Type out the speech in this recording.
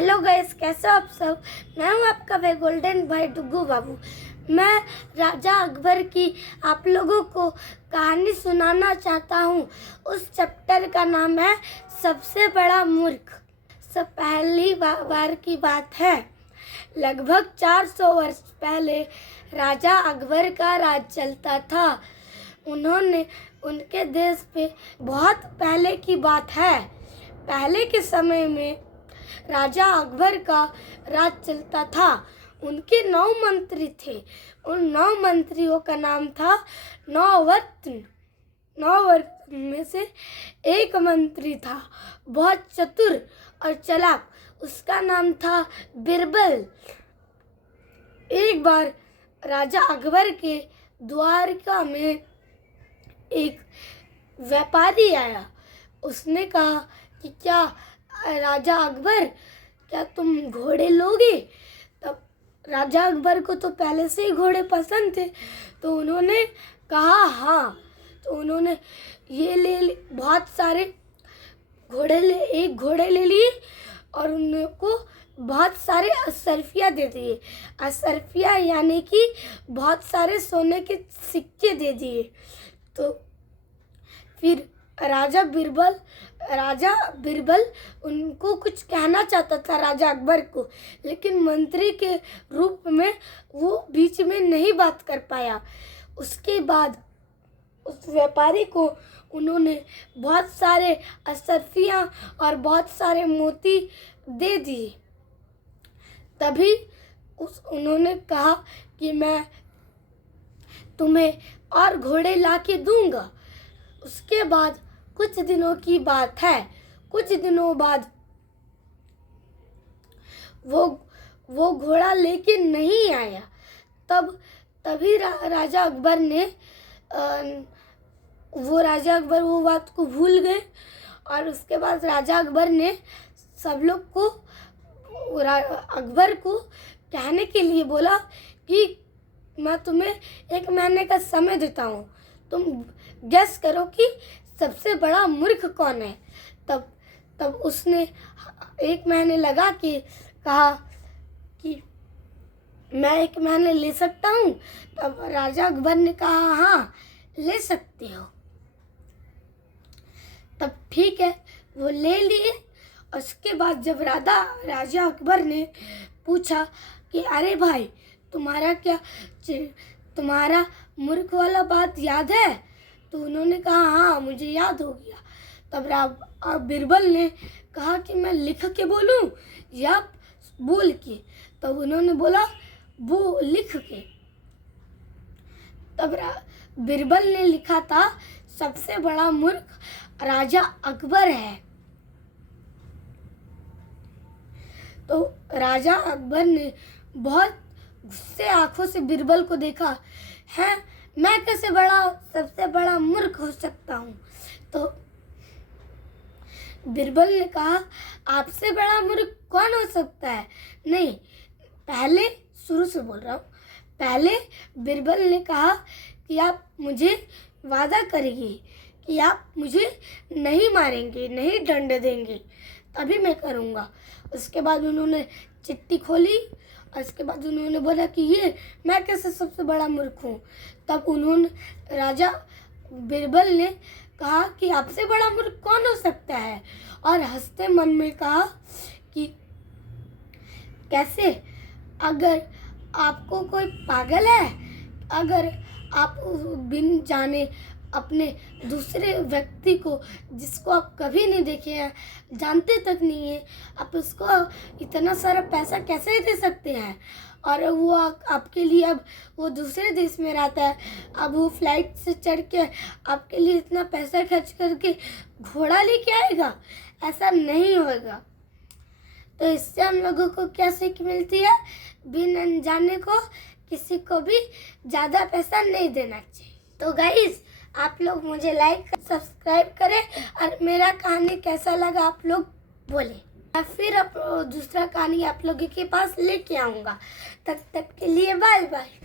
Hello guys, कैसे हो आप सब। मैं हूं आपका वे गोल्डन भाई डुग्गू बाबू। मैं राजा अकबर की आप लोगों को कहानी सुनाना चाहता हूं। उस चैप्टर का नाम है सबसे बड़ा मूर्ख। सब पहली बार की बात है, लगभग 400 वर्ष पहले राजा अकबर का राज चलता था। उनके देश पे बहुत पहले की बात है। पहले के समय में राजा अकबर का राज चलता था। उनके 9 मंत्री थे। उन 9 मंत्रियों का नाम था नौवर्तन। 9 वर्तन में से एक मंत्री था बहुत चतुर और चालाक। उसका नाम था बिरबल। एक बार राजा अकबर के द्वारका में एक व्यापारी आया। उसने कहा कि क्या राजा अकबर, क्या तुम घोड़े लोगे। तब राजा अकबर को तो पहले से ही घोड़े पसंद थे, तो उन्होंने कहा हाँ। तो उन्होंने बहुत सारे एक घोड़े ले लिए और उनको बहुत सारे असरफिया दे दिए। असरफिया यानी कि बहुत सारे सोने के सिक्के दे दिए। तो फिर राजा बिरबल उनको कुछ कहना चाहता था राजा अकबर को, लेकिन मंत्री के रूप में वो बीच में नहीं बात कर पाया। उसके बाद उस व्यापारी को उन्होंने बहुत सारे असरफियाँ और बहुत सारे मोती दे दिए। तभी उन्होंने कहा कि मैं तुम्हें और घोड़े ला के दूंगा। उसके बाद कुछ दिनों की बात है, कुछ दिनों बाद वो घोड़ा लेके नहीं आया। तभी राजा अकबर वो बात को भूल गए। और उसके बाद राजा अकबर ने सब लोग को अकबर को कहने के लिए बोला कि मैं तुम्हें 1 महीने का समय देता हूँ, तुम गेस करो कि सबसे बड़ा मूर्ख कौन है। तब उसने 1 महीने लगा के कहा कि मैं 1 महीने ले सकता हूँ। तब राजा अकबर ने कहा हाँ, ले सकते हो। तब ठीक है, वो ले लिए। उसके बाद जब राजा अकबर ने पूछा कि अरे भाई, तुम्हारा मूर्ख वाला बात याद है। तो उन्होंने कहा हाँ, मुझे याद हो गया। तब बिरबल ने कहा कि मैं लिख के बोलूं या बोल के। तब उन्होंने बोला वो लिख के। तब बिरबल ने लिखा था सबसे बड़ा मूर्ख राजा अकबर है। तो राजा अकबर ने बहुत गुस्से आंखों से बिरबल को देखा है, मैं कैसे सबसे बड़ा मूर्ख हो सकता हूँ। तो बिरबल ने कहा आपसे बड़ा मूर्ख कौन हो सकता है। नहीं, पहले शुरू से बोल रहा हूँ। पहले बिरबल ने कहा कि आप मुझे वादा करेंगे कि आप मुझे नहीं मारेंगे, नहीं दंड देंगे, तभी मैं करूँगा। उसके बाद उन्होंने चिट्ठी खोली और उसके बाद उन्होंने बोला कि ये मैं कैसे सबसे बड़ा मूर्ख हूँ। तब राजा बिरबल ने कहा कि आपसे बड़ा मूर्ख कौन हो सकता है, और हंसते मन में कहा कि कैसे, अगर आपको कोई पागल है, अगर आप बिन जाने अपने दूसरे व्यक्ति को, जिसको आप कभी नहीं देखे हैं, जानते तक नहीं है, आप उसको इतना सारा पैसा कैसे दे सकते हैं। और वो आपके लिए, अब वो दूसरे देश में रहता है, अब वो फ्लाइट से चढ़ के आपके लिए इतना पैसा खर्च करके घोड़ा लेके आएगा, ऐसा नहीं होगा। तो इससे हम लोगों को क्या सीख मिलती है, बिन अनजाने को किसी को भी ज़्यादा पैसा नहीं देना चाहिए। तो गाइस, आप लोग मुझे लाइक सब्सक्राइब करें और मेरा कहानी कैसा लगा आप लोग बोले। मैं फिर दूसरा कहानी आप लोगों के पास लेके आऊँगा। तब तक के लिए बाय बाय।